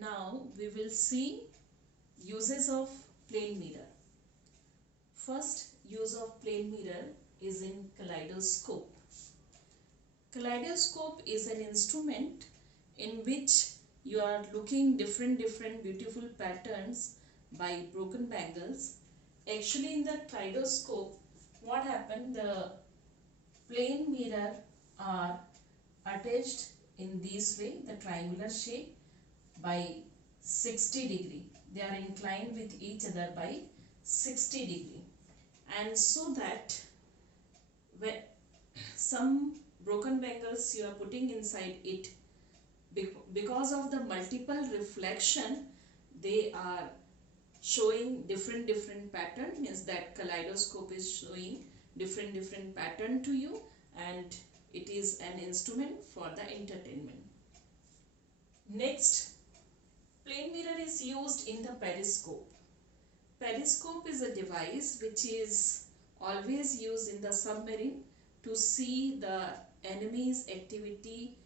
Now we will see uses of plane mirror. First use of plane mirror is in kaleidoscope. Kaleidoscope is an instrument in which you are looking different beautiful patterns by broken bangles. Actually in the kaleidoscope, what happened, the plane mirror are attached in this way, the triangular shape, by 60 degree. They are inclined with each other by 60 degree, and so that when some broken bangles you are putting inside it, because of the multiple reflection, they are showing different pattern. Means that kaleidoscope is showing different pattern to you, and it is an instrument for the entertainment. Next, plane mirror is used in the periscope. Periscope is a device which is always used in the submarine to see the enemy's activity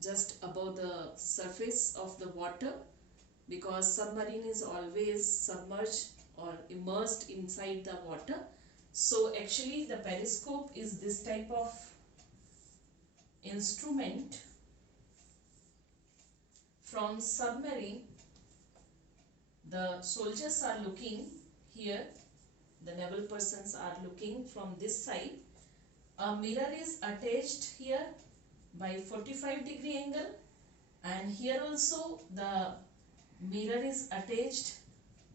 just above the surface of the water, because submarine is always submerged or immersed inside the water. So actually the periscope is this type of instrument. From submarine, the soldiers are looking here, the naval persons are looking from this side. A mirror is attached here by 45 degree angle, and here also the mirror is attached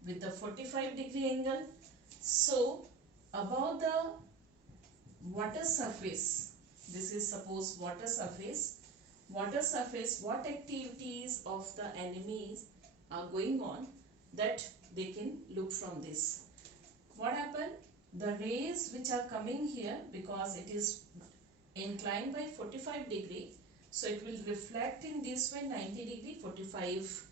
with the 45 degree angle. So above the water surface, this is suppose water surface, what activities of the enemies are going on, that they can look from this. What happened, the rays which are coming here, because it is inclined by 45 degree, so it will reflect in this way 90 degree, 45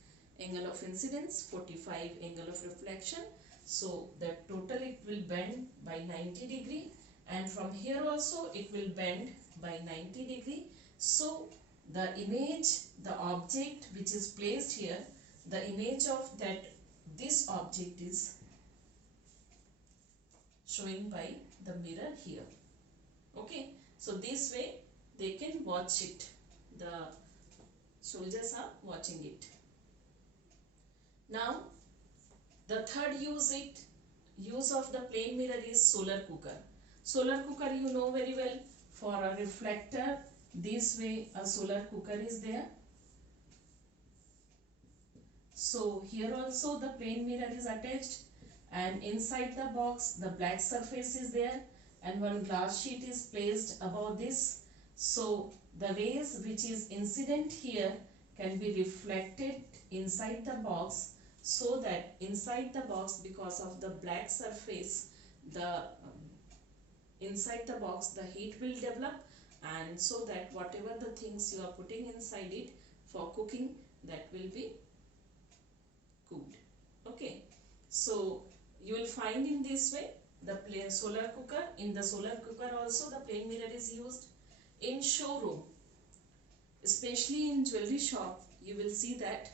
angle of incidence, 45 angle of reflection. So the total it will bend by 90 degree, and from here also it will bend by 90 degree. So the image, the object which is placed here, the image of that this object is showing by the mirror here. Okay, so this way they can watch it, the soldiers are watching it. Now the third use of the plane mirror is solar cooker. Solar cooker you know very well. For a reflector, this way a solar cooker is there. So here also the plane mirror is attached, and inside the box the black surface is there, and one glass sheet is placed above this. So the rays which is incident here can be reflected inside the box, so that inside the box, because of the black surface, the inside the box the heat will develop, and so that whatever the things you are putting inside it for cooking, that will be cooked. Okay, so you will find in this way the solar cooker. In the solar cooker also the plane mirror is used. In showroom, especially in jewelry shop, you will see that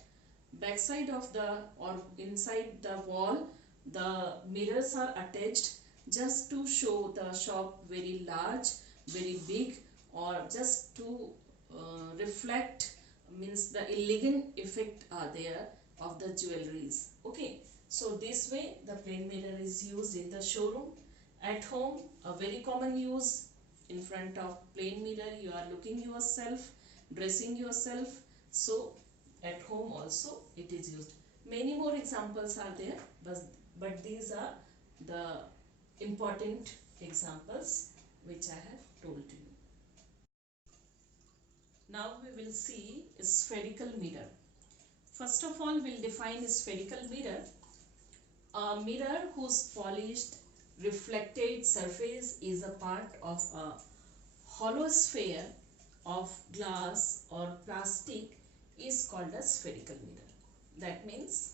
backside of the or inside the wall the mirrors are attached, just to show the shop very large, very big, or just to reflect, means the elegant effect are there of the jewelries. Okay, so this way the plane mirror is used in the showroom. At home, a very common use, in front of plane mirror you are looking yourself, dressing yourself. So at home also it is used. Many more examples are there, but these are the important examples which I have told to you. Now we will see a spherical mirror. First of all, we'll define a spherical mirror. A mirror whose polished reflected surface is a part of a hollow sphere of glass or plastic is called a spherical mirror. That means,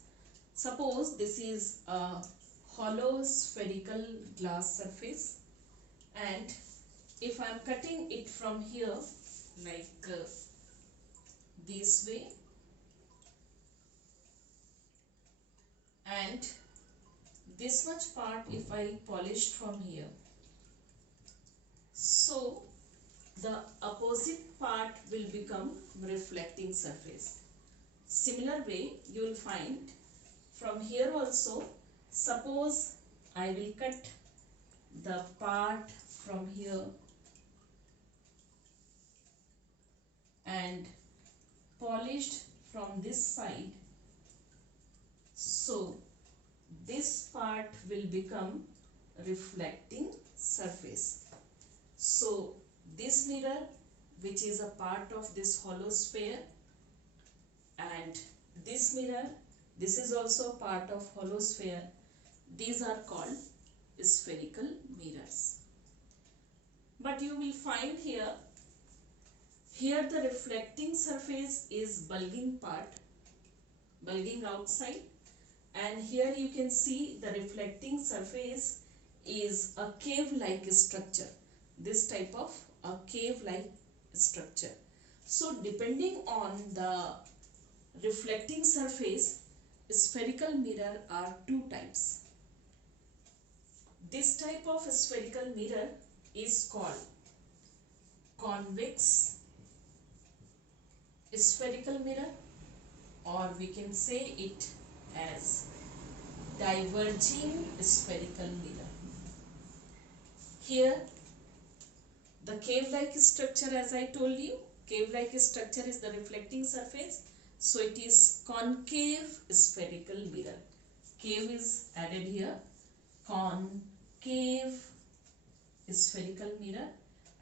suppose this is a hollow spherical glass surface, and if I am cutting it from here like this way, this much part if I polished from here, so the opposite part will become reflecting surface. Similar way you will find from here also. Suppose I will cut the part from here and polished from this side, so this part will become reflecting surface. So this mirror, which is a part of this hollow sphere, and this mirror, this is also part of hollow sphere, these are called spherical mirrors. But you will find here the reflecting surface is bulging part, bulging outside, and here you can see the reflecting surface is a cave-like structure, this type of a cave-like structure. So depending on the reflecting surface, spherical mirror are two types. This type of spherical mirror is called convex spherical mirror, or we can say it as diverging spherical mirror. Here the cave-like structure, as I told you, cave-like structure is the reflecting surface, so it is concave spherical mirror. Cave is added here, concave spherical mirror,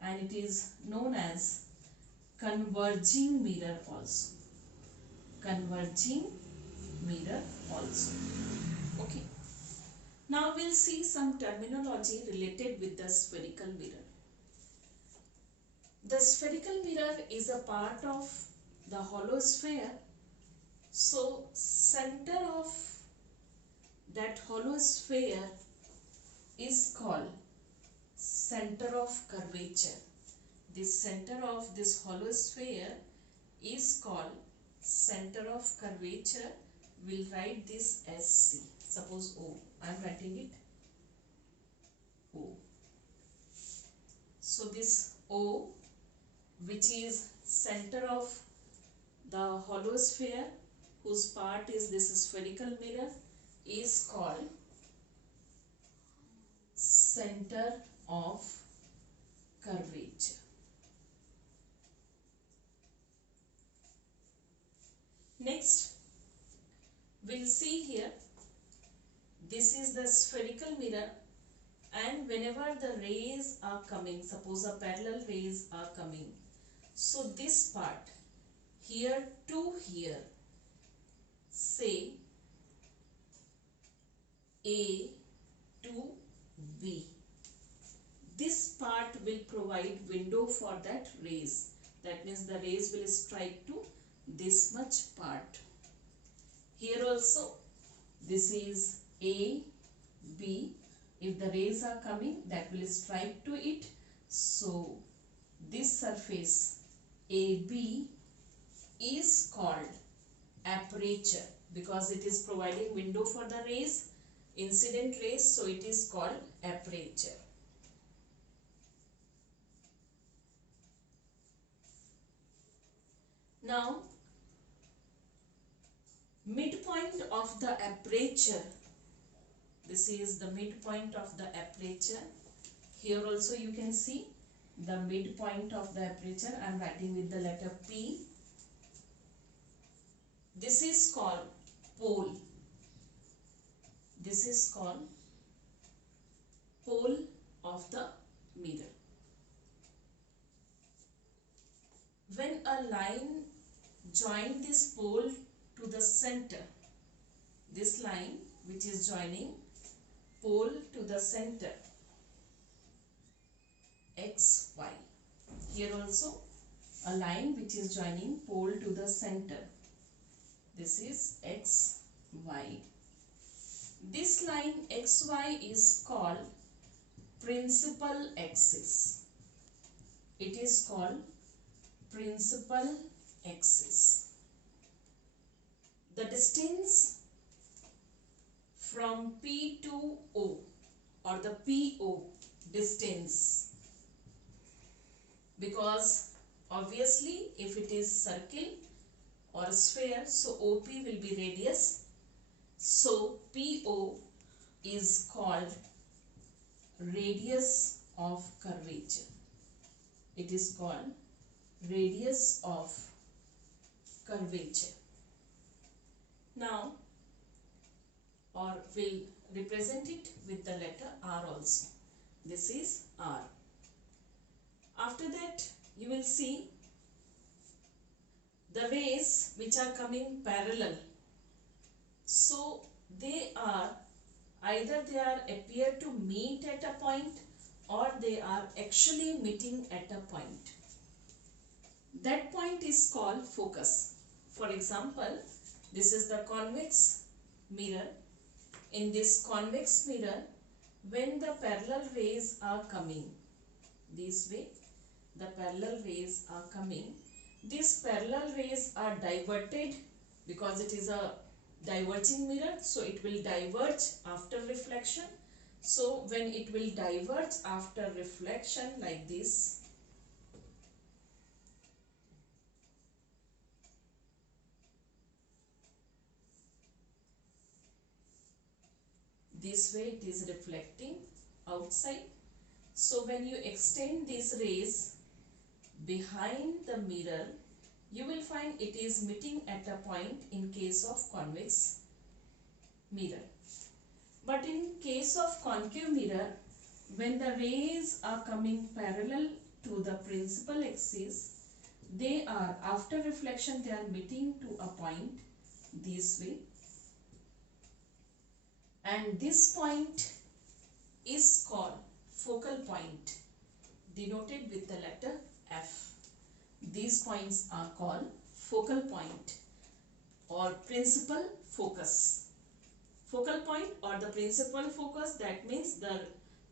and it is known as converging mirror also. Converging mirror also. Okay. Now we'll see some terminology related with the spherical mirror. The spherical mirror is a part of the hollow sphere. So center of that hollow sphere is called center of curvature. The center of this hollow sphere is called center of curvature. We'll write this as C. Suppose O. I am writing it O. So this O, which is center of the hollow sphere, whose part is this spherical mirror, is called center of curvature. Next, we'll see here, this is the spherical mirror, and whenever the rays are coming, suppose a parallel rays are coming, so this part here to here, say A to B, this part will provide window for that rays. That means the rays will strike to this much part. Here also, this is A, B. If the rays are coming, that will strike to it. So this surface AB is called aperture, because it is providing window for the rays, incident rays, so it is called aperture. Now, midpoint of the aperture, this is the midpoint of the aperture. Here also you can see the midpoint of the aperture. I am writing with the letter P. This is called pole. This is called pole of the mirror. When a line joins this pole to the center, this line which is joining pole to the center, XY. Here also a line which is joining pole to the center. This is XY. This line XY is called principal axis. It is called principal axis. The distance from P to O or the PO distance, because obviously if it is circle or sphere, so OP will be radius. So PO is called radius of curvature. It is called radius of curvature. Now, or we'll represent it with the letter R also. This is R. After that, you will see the rays which are coming parallel. So they are either they are appear to meet at a point or they are actually meeting at a point. That point is called focus. For example, this is the convex mirror. In this convex mirror, when the parallel rays are coming this way, the parallel rays are coming, these parallel rays are diverted because it is a diverging mirror, so it will diverge after reflection. So when it will diverge after reflection like this, this way it is reflecting outside. So when you extend these rays behind the mirror, you will find it is meeting at a point in case of convex mirror. But in case of concave mirror, when the rays are coming parallel to the principal axis, they are, after reflection, they are meeting to a point this way. And this point is called focal point, denoted with the letter F. These points are called focal point or principal focus. Focal point or the principal focus, that means the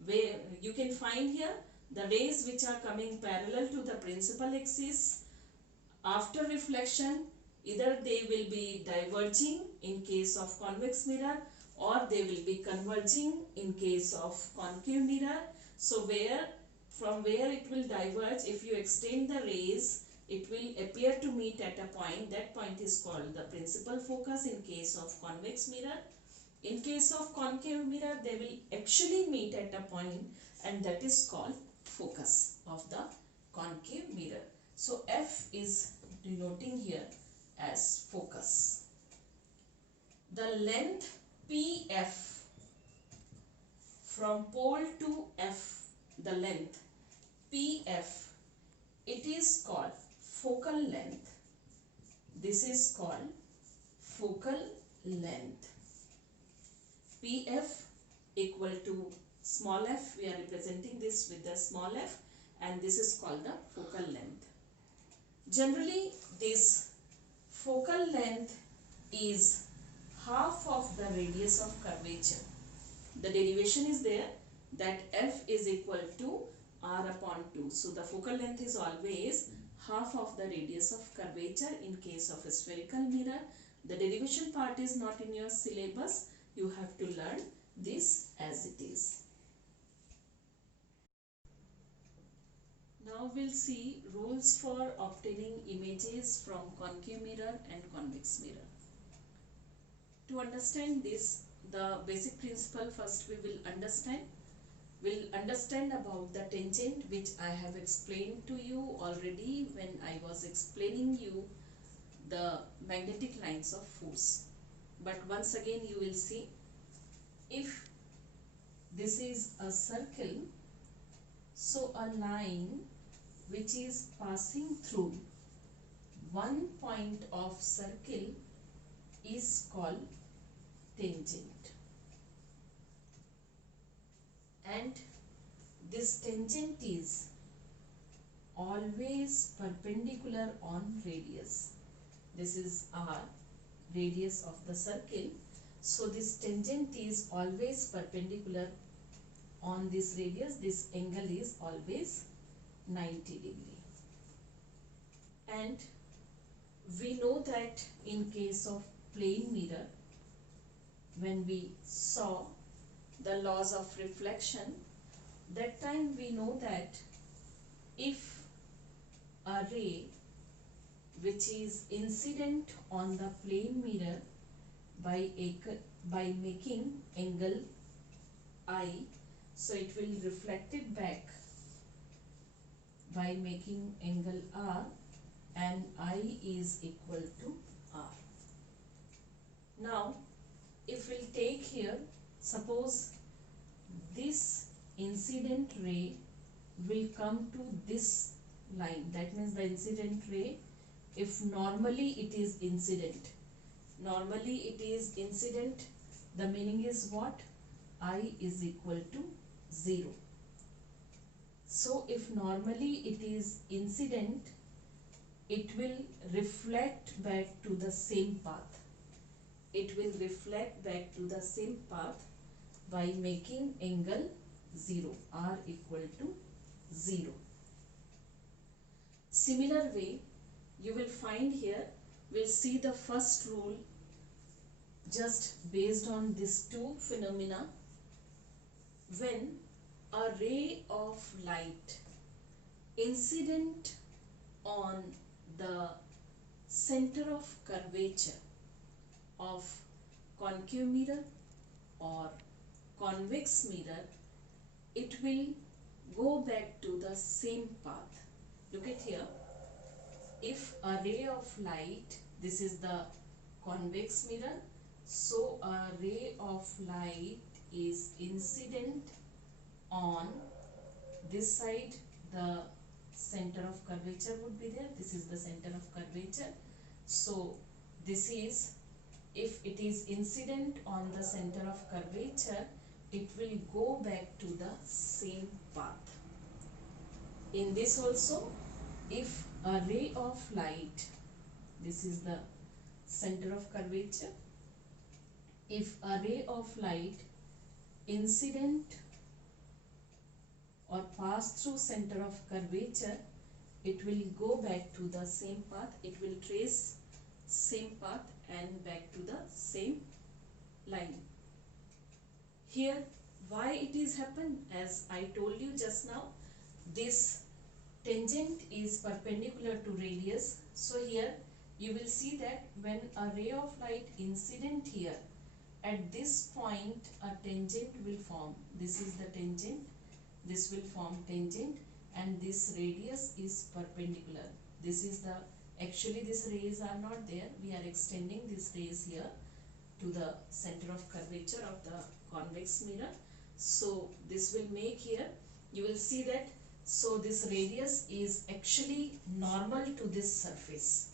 way you can find here the rays which are coming parallel to the principal axis. After reflection, either they will be diverging in case of convex mirror or they will be converging in case of concave mirror. So from where it will diverge, if you extend the rays, it will appear to meet at a point. That point is called the principal focus in case of convex mirror. In case of concave mirror, they will actually meet at a point, and that is called focus of the concave mirror. So F is denoting here as focus. The length PF from pole to F, the length PF, it is called focal length. This is called focal length. PF equal to small f, we are representing this with the small f, and this is called the focal length. Generally, this focal length is half of the radius of curvature. The derivation is there that f is equal to r upon 2. So the focal length is always half of the radius of curvature in case of a spherical mirror. The derivation part is not in your syllabus. You have to learn this as it is. Now we'll see rules for obtaining images from concave mirror and convex mirror. To understand this, the basic principle first we will understand. We'll understand about the tangent, which I have explained to you already when I was explaining you the magnetic lines of force. But once again you will see, if this is a circle, so a line which is passing through one point of circle is called tangent. And this tangent is always perpendicular on radius. This is r, radius of the circle. So this tangent is always perpendicular on this radius. This angle is always 90 degree. And we know that in case of plane mirror, when we saw the laws of reflection, that time we know that if a ray which is incident on the plane mirror by making angle I, so it will reflect it back by making angle R, and I is equal to R. Now if we'll take here, suppose this incident ray will come to this line, that means the incident ray, if normally it is incident, the meaning is what? I is equal to 0. So if normally it is incident, it will reflect back to the same path. By making angle 0, R equal to 0. Similar way, you will find here, we'll see the first rule just based on these two phenomena. When a ray of light incident on the center of curvature of concave mirror or convex mirror, it will go back to the same path. Look at here, if a ray of light, this is the convex mirror, so a ray of light is incident on this side, the center of curvature would be there, this is the center of curvature. So this is, if it is incident on the center of curvature, it will go back to the same path. In this also, if a ray of light, this is the center of curvature, if a ray of light incident or pass through center of curvature, it will go back to the same path, it will trace same path and back to the same line. Here why it is happen, as I told you just now, this tangent is perpendicular to radius. So here you will see that when a ray of light incident here, at this point a tangent will form. This is the tangent, this will form tangent, and this radius is perpendicular. This is the, actually these rays are not there, we are extending these rays here to the center of curvature of the convex mirror. So this will make here, you will see that, so this radius is actually normal to this surface.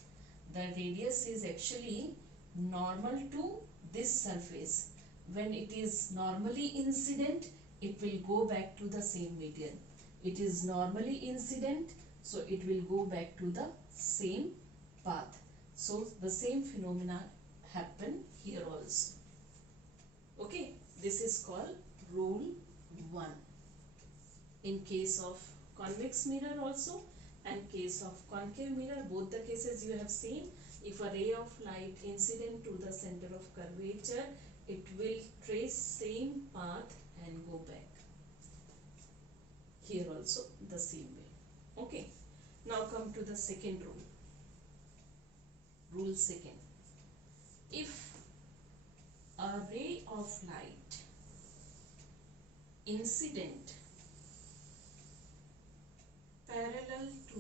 The radius is actually normal to this surface. When it is normally incident, it will go back to the same median. It is normally incident, so it will go back to the same path. So the same phenomena happen here also. Okay, this is called rule 1. In case of convex mirror also and case of concave mirror, both the cases you have seen, if a ray of light incident to the center of curvature, it will trace same path and go back. Here also the same way. Okay, now come to the second rule. Rule second. If a ray of light incident parallel to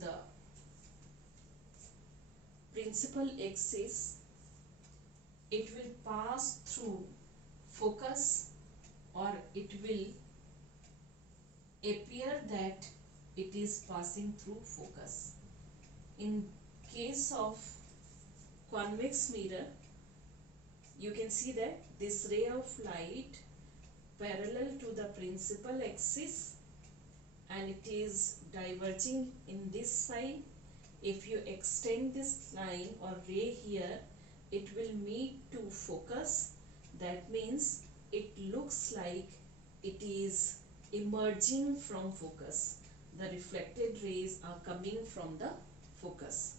the principal axis, it will pass through focus, or it will appear that it is passing through focus. In case of convex mirror, you can see that this ray of light parallel to the principal axis and it is diverging in this side. If you extend this line or ray here, it will meet to focus. That means it looks like it is emerging from focus. The reflected rays are coming from the focus.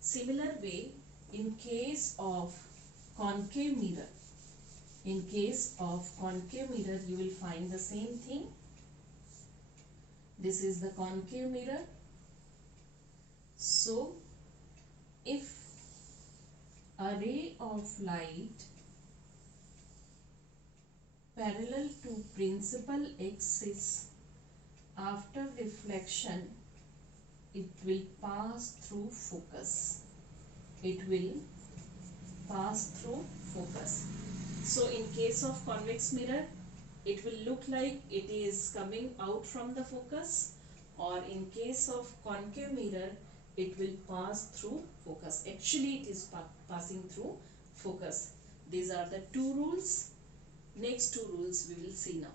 Similar way, In case of concave mirror, in case of concave mirror, you will find the same thing. This is the concave mirror. So, if a ray of light parallel to principal axis after reflection, it will pass through focus. It will pass through focus. So in case of convex mirror, it will look like it is coming out from the focus, or in case of concave mirror, it will pass through focus. Actually, it is passing through focus. These are the two rules. Next two rules we will see now.